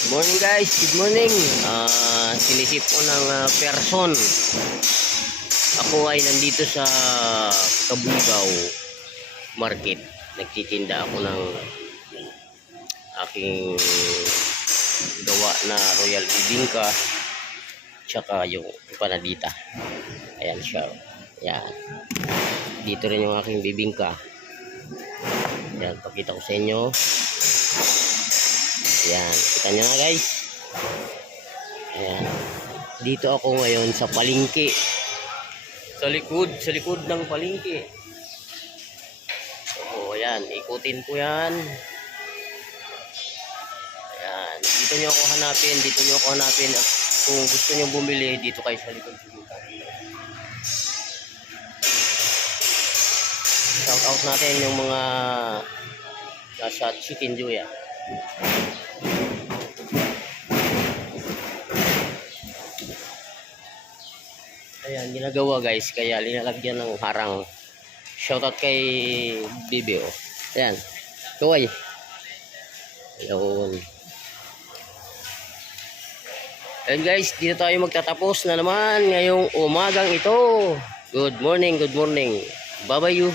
Good morning guys, good morning. Ah, sinisip ko ng ah, person. Ako ay nandito sa Kabugaw Market. Nagtitinda ako ng aking gawa na Royal Bibingka tsaka yung panadita. Ayan siya. Ayan. Dito rin yung aking bibingka. Ayan, pakita ko sa inyo. Ayan, kita nyo na guys. Ayan. Dito ako ngayon sa palingki. Sa likod, sa likod ng palingki. So, ayan, ikutin ko yan. Ayan, dito nyo ako hanapin, dito nyo ako hanapin. Kung gusto nyo bumili, dito kayo sa likod. Shout out natin yung mga nasa Chicken Joya. Ayan, ginagawa guys. Kaya linalagyan ng harang. Shoutout kay Bibi oh. Ayan. Kaway. Ayun. Ayan guys, dito tayo magtatapos na naman ngayong umagang ito. Good morning, good morning. Bye-bye you.